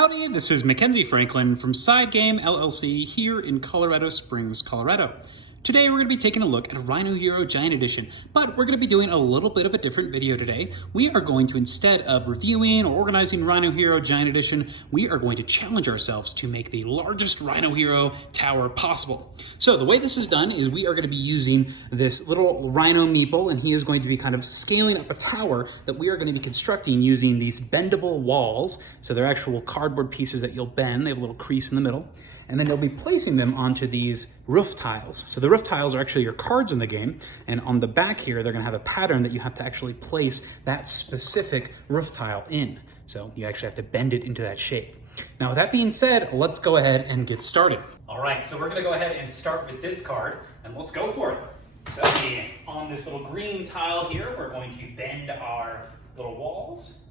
Howdy, this is Mackenzie Franklin from SideGame LLC here in Colorado Springs, Colorado. Today we're going to be taking a look at Rhino Hero Giant Edition, but we're going to be doing a little bit of a different video today. We are going to, instead of reviewing or organizing Rhino Hero Giant Edition, we are going to challenge ourselves to make the largest Rhino Hero tower possible. So the way this is done is we are going to be using this little Rhino meeple, and he is going to be kind of scaling up a tower that we are going to be constructing using these bendable walls. So they're actual cardboard pieces that you'll bend. They have a little crease in the middle. And then they'll be placing them onto these roof tiles. So the roof tiles are actually your cards in the game, and on the back here, they're gonna have a pattern that you have to actually place that specific roof tile in. So you actually have to bend it into that shape. Now with that being said, let's go ahead and get started. All right, so we're gonna go ahead and start with this card, and let's go for it. So on this little green tile here, we're going to bend our little walls,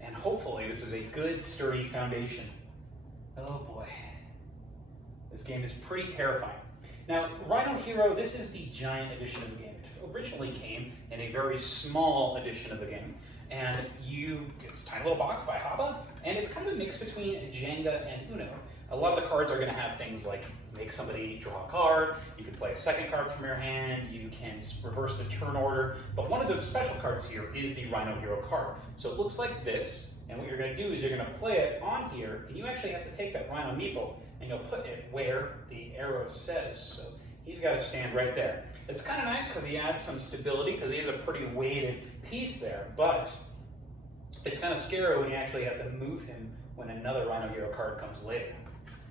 and hopefully this is a good, sturdy foundation. Oh boy, this game is pretty terrifying. Now, Rhino Hero, this is the giant edition of the game. It originally came in a very small edition of the game, and it's a tiny little box by Haba, and it's kind of a mix between Jenga and Uno. A lot of the cards are going to have things like make somebody draw a card, you can play a second card from your hand, you can reverse the turn order, but one of the special cards here is the Rhino Hero card. So it looks like this, and what you're going to do is you're going to play it on here, and you actually have to take that Rhino meeple and you'll put it where the arrow says. So he's got to stand right there. It's kind of nice because he adds some stability because he is a pretty weighted piece there, but it's kind of scary when you actually have to move him when another Rhino Hero card comes later.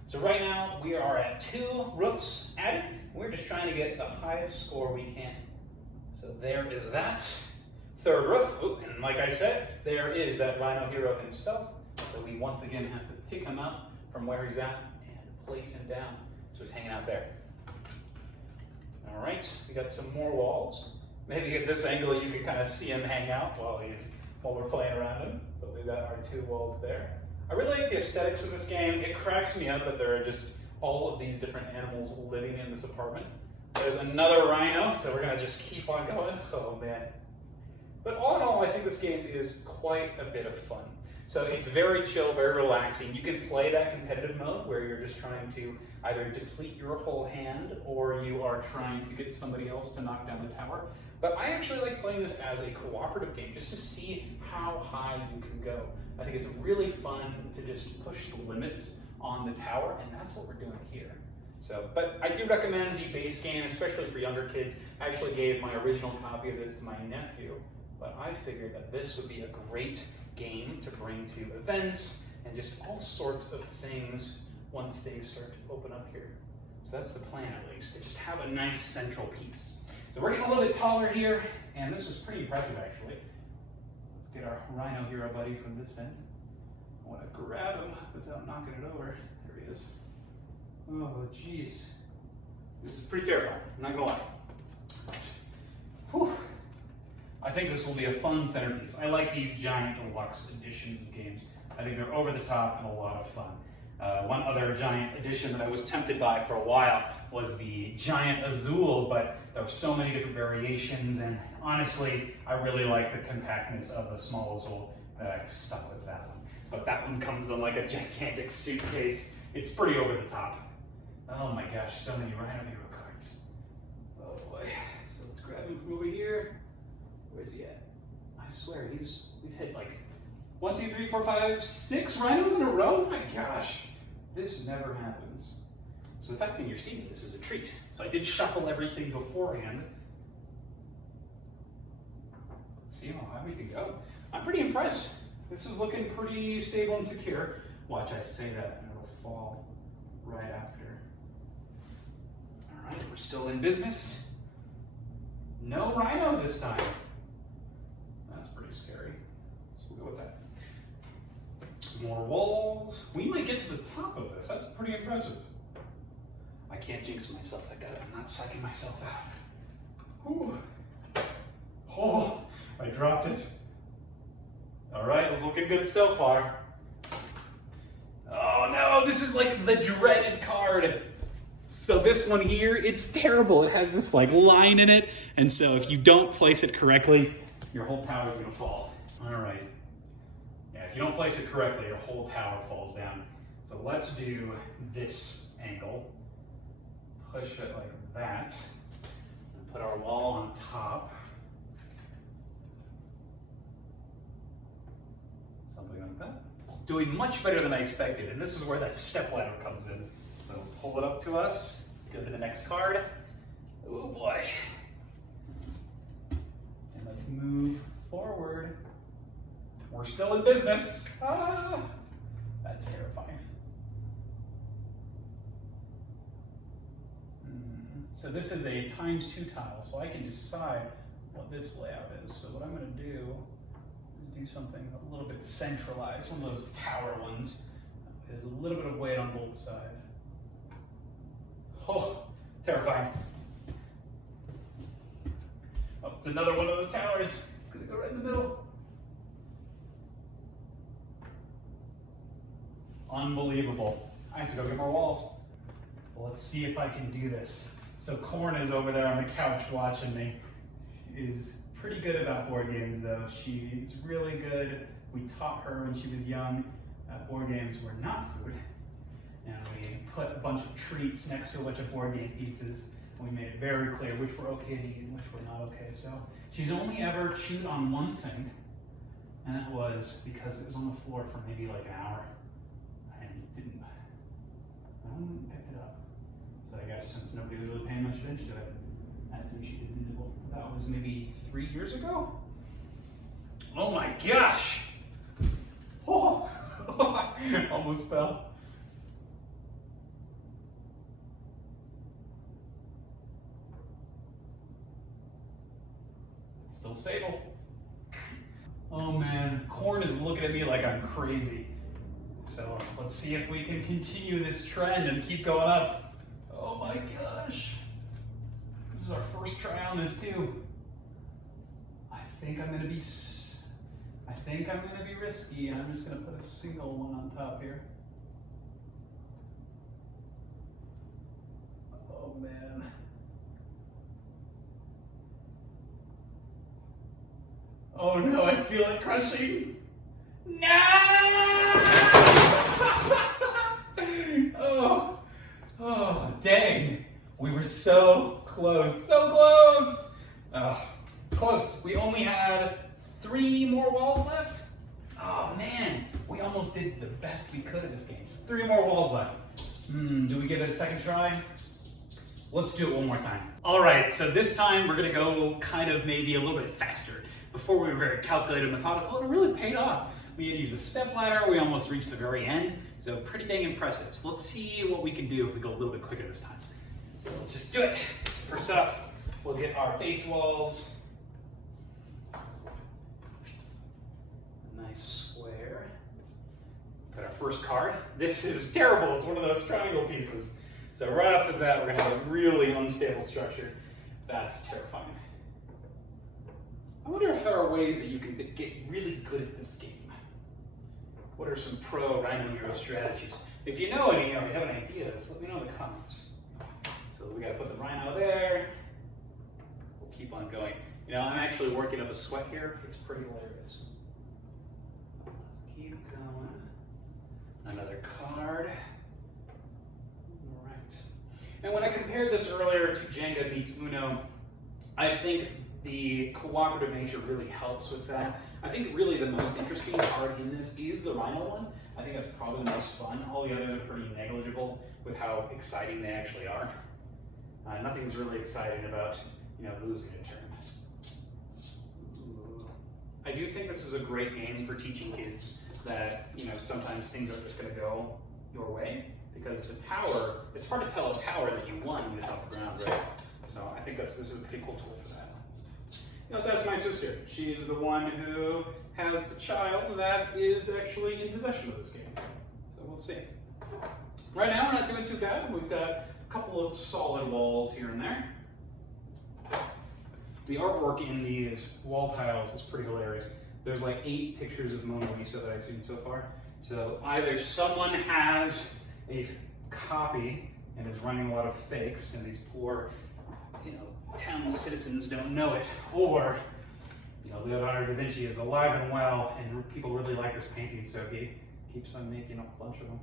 So right now we are at 2 roofs added. We're just trying to get the highest score we can. So there is that third roof. Ooh, and like I said, there is that Rhino Hero himself. So we once again have to pick him up from where he's at and place him down. So he's hanging out there. All right, we got some more walls. Maybe at this angle you can kind of see him hang out while we're playing around him. But we've got our 2 walls there. I really like the aesthetics of this game. It cracks me up that there are just all of these different animals living in this apartment. There's another rhino, so we're gonna just keep on going. Oh man. But all in all, I think this game is quite a bit of fun. So it's very chill, very relaxing. You can play that competitive mode where you're just trying to either deplete your whole hand or you are trying to get somebody else to knock down the tower. But I actually like playing this as a cooperative game just to see how high you can go. I think it's really fun to just push the limits on the tower, and that's what we're doing here. So, but I do recommend the base game, especially for younger kids. I actually gave my original copy of this to my nephew, but I figured that this would be a great game to bring to events and just all sorts of things once they start to open up here. So that's the plan, at least, to just have a nice central piece. So we're getting a little bit taller here, and this is pretty impressive, actually. Let's get our Rhino Hero buddy from this end. I want to grab him without knocking it over. There he is. Oh, geez. This is pretty terrifying, I'm not gonna lie. Whew. I think this will be a fun centerpiece. I like these giant deluxe editions of games. I think they're over the top and a lot of fun. One other giant edition that I was tempted by for a while was the Giant Azul, but there were so many different variations, and honestly, I really like the compactness of the small Azul that I've stuck with that one. But that one comes in like a gigantic suitcase. It's pretty over the top. Oh my gosh, so many Rhino Hero cards. Oh boy. So let's grab him from over here. Where's he at? I swear, we've hit like 1, 2, 3, 4, 5, 6 rhinos in a row? Oh my gosh. This never happens. So the fact that you're seeing this is a treat. So I did shuffle everything beforehand. Let's see how high we can go. I'm pretty impressed. This is looking pretty stable and secure. Watch, I say that and it'll fall right after. All right, we're still in business. No rhino this time. That's pretty scary. So we'll go with that. More walls. We might get to the top of this. That's pretty impressive. I can't jinx myself. I'm not psyching myself out. Ooh. Oh, I dropped it. All right, it's looking good so far. Oh no, this is like the dreaded card. So this one here, it's terrible. It has this like line in it, and so if you don't place it correctly, your whole tower is gonna fall. All right. Yeah, if you don't place it correctly, your whole tower falls down. So let's do this angle. Push it like that. And put our wall on top. Something like that. Doing much better than I expected, and this is where that step ladder comes in. So pull it up to us, go to the next card. Oh boy. And let's move forward. We're still in business. Ah, that's terrifying. So this is a ×2 tile, so I can decide what this layout is. So what I'm going to do is do something a little bit centralized, one of those tower ones. There's a little bit of weight on both sides. Oh, terrifying. Oh, it's another one of those towers. It's going to go right in the middle. Unbelievable. I have to go get more walls. Well, let's see if I can do this. So Corn is over there on the couch watching me. She is pretty good about board games though. She's really good. We taught her when she was young that board games were not food. And we put a bunch of treats next to a bunch of board game pieces. And we made it very clear which were okay to eat and which were not okay. So she's only ever chewed on one thing. And that was because it was on the floor for maybe like an hour. No one picked it up. So I guess since nobody was really paying much attention to it, that's when she didn't nibble. That was maybe 3 years ago? Oh my gosh! Oh, almost fell. It's still stable. Oh man, Corn is looking at me like I'm crazy. So let's see if we can continue this trend and keep going up. Oh my gosh. This is our first try on this too. I think I'm gonna be risky, and I'm just gonna put a single one on top here. Oh man. Oh no, I feel it crushing. No! Oh, dang. We were so close, so close. Close. We only had 3 more walls left. Oh man, we almost did the best we could at this game. 3 more walls left. Do we give it a second try? Let's do it one more time. All right, so this time we're gonna go kind of maybe a little bit faster. Before we were very calculated and methodical, and it really paid off. We had used a step ladder, we almost reached the very end, so pretty dang impressive. So let's see what we can do if we go a little bit quicker this time. So let's just do it. So first off, we'll get our base walls. A nice square. Got our first card. This is terrible, it's one of those triangle pieces. So right off the bat, we're gonna have a really unstable structure. That's terrifying. I wonder if there are ways that you can get really good at this game. What are some pro Rhino Hero strategies? If you know any or you have any ideas, let me know in the comments. So we gotta put the Rhino there. We'll keep on going. You know, I'm actually working up a sweat here. It's pretty hilarious. Let's keep going. Another card. All right. And when I compared this earlier to Jenga meets Uno, I think the cooperative nature really helps with that. I think really the most interesting card in this is the Rhino one. I think that's probably the most fun. All the others are pretty negligible with how exciting they actually are. Nothing's really exciting about, losing a turn. I do think this is a great game for teaching kids that, sometimes things aren't just gonna go your way, because the tower, it's hard to tell a tower that you won when it's on the ground, right? So I think this is a pretty cool tool for that. That's my sister. She's the one who has the child that is actually in possession of this game. So we'll see. Right now, we're not doing too bad. We've got a couple of solid walls here and there. The artwork in these wall tiles is pretty hilarious. There's like 8 pictures of Mona Lisa that I've seen so far. So either someone has a copy and is running a lot of fakes, and these poor, town citizens don't know it, or you know, Leonardo da Vinci is alive and well, and people really like his paintings, so he keeps on making a bunch of them.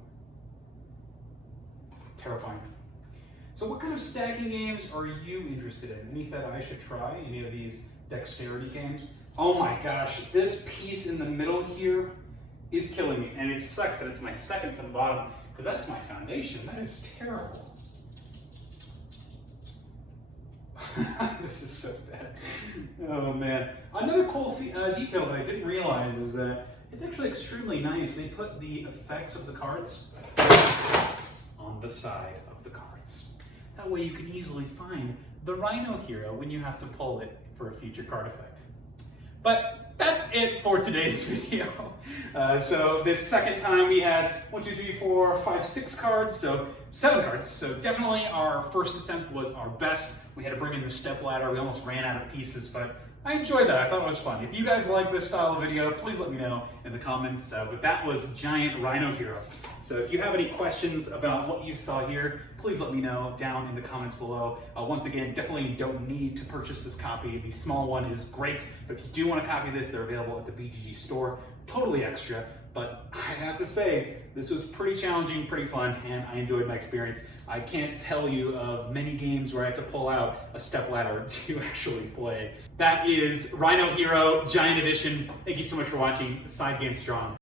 Terrifying. So what kind of stacking games are you interested in? Any that I should try? Any of these dexterity games? Oh my gosh, this piece in the middle here is killing me, and it sucks that it's my second from the bottom, because that's my foundation. That is terrible. This is so bad. Oh man. Another cool detail that I didn't realize is that it's actually extremely nice. They put the effects of the cards on the side of the cards. That way you can easily find the Rhino Hero when you have to pull it for a future card effect. But that's it for today's video. So this second time we had 1, 2, 3, 4, 5, 6 cards, so 7 cards. So definitely our first attempt was our best. We had to bring in the step ladder. We almost ran out of pieces, but I enjoyed that. I thought it was fun. If you guys like this style of video, please let me know in the comments. But that was Giant Rhino Hero. So if you have any questions about what you saw here, please let me know down in the comments below. Once again, definitely don't need to purchase this copy. The small one is great, but if you do want to copy this, they're available at the BGG store. Totally extra, but I have to say, this was pretty challenging, pretty fun, and I enjoyed my experience. I can't tell you of many games where I have to pull out a stepladder to actually play. That is Rhino Hero Giant Edition. Thank you so much for watching SideGame Strong.